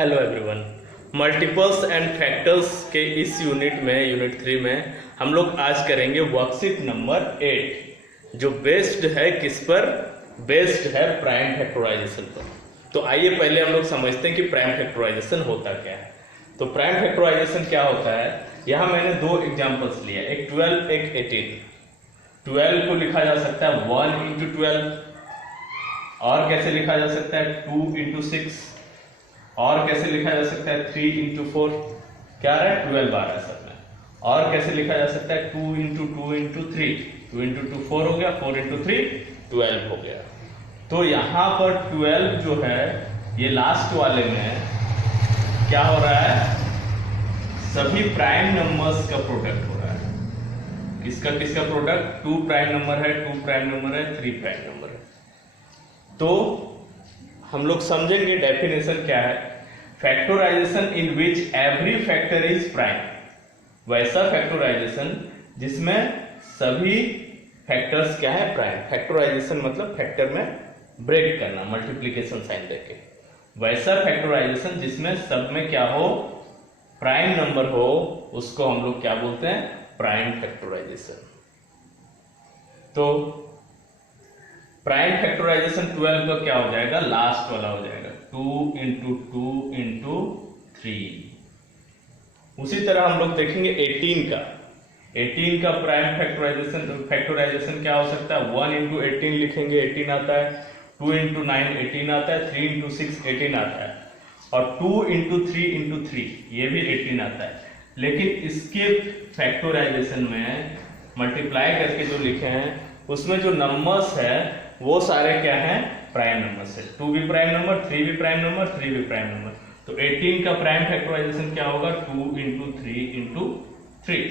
Hello everyone. Multiples and factors के इस unit 3 में हम लोग आज करेंगे वर्कशीट नंबर 8 जो बेस्ड है किस पर? बेस्ड है प्राइम फैक्टराइजेशन पर। तो आइए पहले हम लोग समझते हैं कि प्राइम फैक्टराइजेशन होता क्या है। तो प्राइम फैक्टराइजेशन क्या होता है, यहाँ मैंने दो एग्जांपल्स लिए, एक 12 एक 18। 12 को लिखा जा सकता है 1 into 12, और कैसे लिखा जा सकता है 2 into 6, और कैसे लिखा जा सकता है 3 into 4, क्या रहा है 12 आ रहा है सब में। और कैसे लिखा जा सकता है 2 into 2 into 3, 2 into 2 4 हो गया, 4 into 3 12 हो गया। तो यहाँ पर 12 जो है ये लास्ट वाले में क्या हो रहा है, सभी प्राइम नंबर्स का प्रोडक्ट हो रहा है। किसका किसका प्रोडक्ट? 2 प्राइम नंबर है, 2 प्राइम नंबर है, 3 प्राइम नंबर है। तो हम लोग समझेंगे डेफिनेशन क्या है। Factorisation in which every factor is prime, वैसा फैक्टराइजेशन जिसमें सभी फैक्टर्स क्या है प्राइम। फैक्टराइजेशन मतलब फैक्टर में ब्रेक करना, मल्टीप्लिकेशन साइन देके। वैसा फैक्टराइजेशन जिसमें सब में क्या हो, प्राइम नंबर हो, उसको हम लोग क्या बोलते हैं? Prime factorisation. तो प्राइम फैक्टराइजेशन 12 का क्या हो जाएगा, लास्ट वाला हो जाएगा 2 into 2 into 3। उसी तरह हम लोग देखेंगे 18 का प्राइम फैक्टराइजेशन क्या हो सकता है, 1 into 18 लिखेंगे 18 आता है, 2 into 9 18 आता है, 3 into 6 18 आता है, और 2 into 3 into 3 ये भी 18 आता है। लेकिन इसके फैक्टराइजेशन में मल्टीप्लाई करके जो लिखे हैं उसमें जो नंबर्स है वो सारे क्या हैं, प्राइम नंबर्स है। 2 भी प्राइम नंबर, 3 भी प्राइम नंबर, 3 भी प्राइम नंबर। तो 18 का प्राइम फैक्टराइजेशन क्या होगा, 2 into 3 into 3।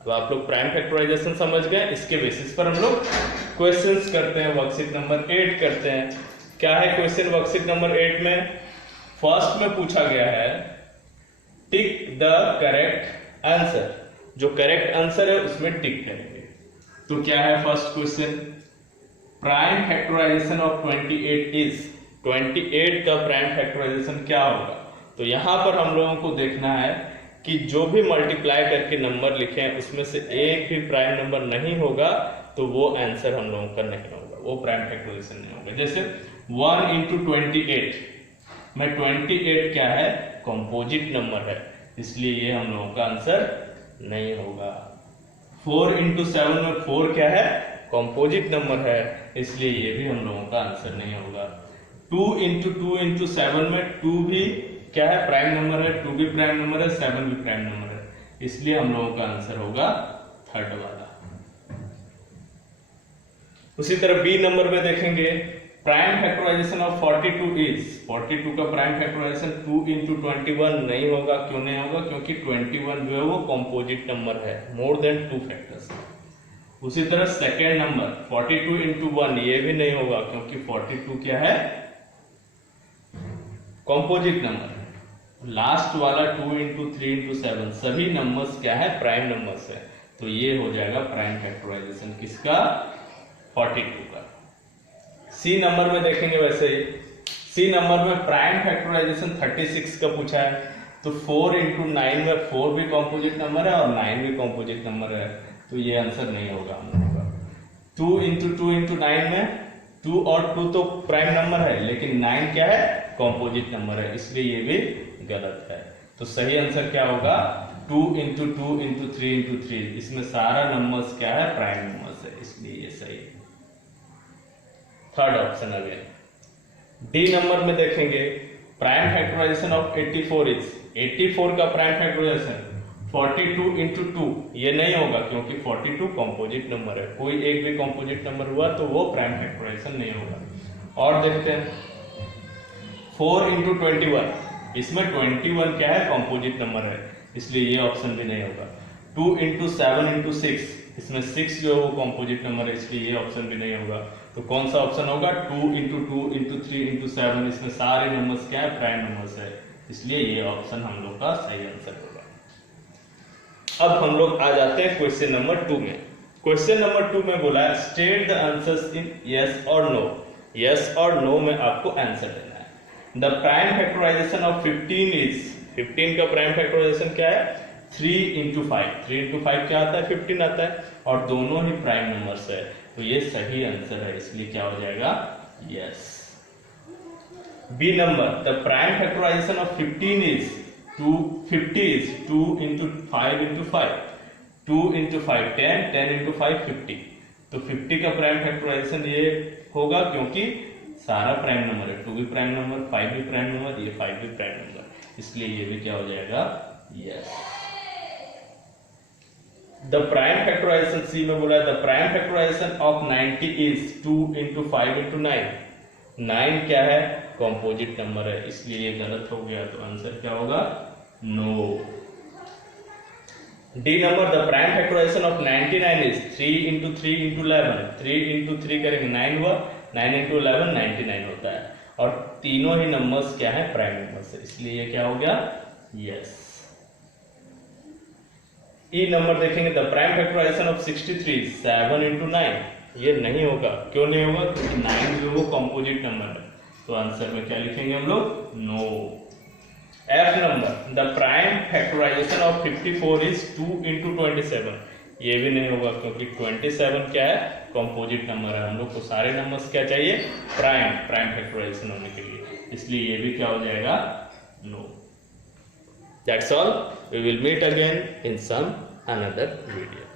अब आप लोग प्राइम फैक्टराइजेशन समझ गए। इसके बेसिस पर हम लोग क्वेश्चंस करते हैं। वर्कशीट नंबर 8 करते हैं। क्या है क्वेश्चन वर्कशीट नंबर 8 में? फर्स्ट में पूछा गया है टिक द करेक्ट आंसर। जो करेक्ट आंसर है उसमें टिक करेंगे। तो क्या है first question, prime factorisation of 28 is, 28 का प्राइम फैक्टराइजेशन क्या होगा? तो यहां पर हम लोगों को देखना है कि जो भी मल्टीप्लाई करके नंबर लिखे हैं उसमें से एक भी प्राइम नंबर नहीं होगा तो वो आंसर हम लोगों का नहीं होगा, वो प्राइम फैक्टराइजेशन नहीं होगा। जैसे 1 into 28 में 28 क्या है, कंपोजिट नंबर है, इसलिए ये हम लोगों का आंसर नहीं होगा। 4 into 7 में 4 क्या है, कंपोजिट नंबर है, इसलिए ये भी हम लोगों का आंसर नहीं होगा। 2 into 2 into 7 में 2 भी क्या है, प्राइम नंबर है, 2 भी प्राइम नंबर है, 7 भी प्राइम नंबर है, इसलिए हम लोगों का आंसर होगा थर्ड वाला। उसी तरह बी नंबर में देखेंगे प्राइम फैक्टराइजेशन ऑफ 42 इज, 42 का प्राइम फैक्टराइजेशन 2 into 21 नहीं होगा। क्यों नहीं होगा? क्योंकि 21 जो है वो कंपोजिट नंबर है, मोर देन 2 फैक्टर्स। उसी तरह सेकेंड नंबर 42 into 1 ये भी नहीं होगा, क्योंकि 42 क्या है, कंपोजिट नंबर है। लास्ट वाला 2 into 3 into 7 सभी नंबर्स क्या है, प्राइम नंबर्स है, तो ये हो जाएगा प्राइम फैक्टराइजेशन किसका, 42 का। सी नंबर में देखेंगे वैसे ही, सी नंबर में प्राइम फैक्टराइजेशन 36 का पूछा है, तो 4 into 9 में 4 भी कंपोजिट नंबर है और 9 भी कंपोजिट नंबर है, तो ये आंसर नहीं होगा हम लोगों का। 2 into 2 into 9 में 2 और 2 तो प्राइम नंबर है, लेकिन 9 क्या है, कंपोजिट नंबर है, इसलिए ये भी गलत है। तो सही आंसर क्या होगा, 2 into 2 into 3 into 3, इसमें सारा नंबर्स क्या है, प्राइम नंबर्स है, इसलिए ये सही है। Third option again. D number में देखेंगे प्राइम फैक्टराइजेशन ऑफ 84 इज, 84 का प्राइम फैक्टराइजेशन 42 into 2 ये नहीं होगा, क्योंकि 42 कंपोजिट नंबर है, कोई एक भी कंपोजिट नंबर हुआ तो वो प्राइम फैक्टराइजेशन नहीं होगा। और देखते हैं 4 into 21, इसमें 21 क्या है, कंपोजिट नंबर है, इसलिए ये ऑप्शन भी नहीं होगा। 2 into 7 into 6, इसमें 6 जो है वो कंपोजिट नंबर है, इसलिए ये ऑप्शन भी नहीं होगा। तो कौन सा ऑप्शन होगा, 2 into 2 into 3 into 7, इसमें सारे नंबर्स क्या है, प्राइम नंबर्स है, इसलिए ये ऑप्शन हम लोग का सही आंसर होगा। अब हम लोग आ जाते हैं क्वेश्चन नंबर 2 में। क्वेश्चन नंबर 2 में बोला है state the answers in yes और नो। यस और नो में आपको आंसर देना है। The prime factorisation of 15 is, 15 का प्राइम फैक्टराइजेशन क्या है 3 into 5, 3 into 5 क्या आता है 15 आता है, और दोनों ही प्राइम नंबर्स है, तो ये सही आंसर है, इसलिए क्या हो जाएगा yes. B number, the prime factorisation of 15 is 50 is 2 into 5 into 5, 2 into 5 10, 10 into 5 50, तो 50 का प्राइम फैक्टराइजेशन ये होगा क्योंकि सारा प्राइम नंबर है, 2 भी प्राइम नंबर, 5 भी प्राइम नंबर, ये 5 भी प्राइम नंबर, इसलिए ये भी क्या हो जाएगा yes. The prime factorisation, C में बोला the prime factorisation of 90 is 2 into 5 into 9, 9 क्या है कॉम्पोजिट नंबर है, इसलिए ये गलत हो गया, तो आंसर क्या होगा no. D number, the prime factorisation of 99 is 3 into 3 into 11, 3 into 3 करेंगे 9 हुआ, 9 into 11 99 होता है, और तीनों ही नंबर्स क्या है प्राइम नंबर्स है, इसलिए ये क्या हो गया यस। ई नंबर देखेंगे, the prime factorisation of 63 7 into 9, ये नहीं होगा, क्यों नहीं होगा क्योंकि 9 जो वो कॉम्पोजिट नंबर है, तो आंसर में क्या लिखेंगे हम लोग no. F number, the prime factorisation of 54 is 2 into 27, ये भी नहीं होगा क्योंकि 27 क्या है कॉम्पोजिट नंबर है, हम लोग को सारे नंबर्स क्या चाहिए प्राइम फैक्टराइजेशन होने के लिए, इसलिए ये भी क्या हो जाएगा no. That's all. We will meet again in some another video.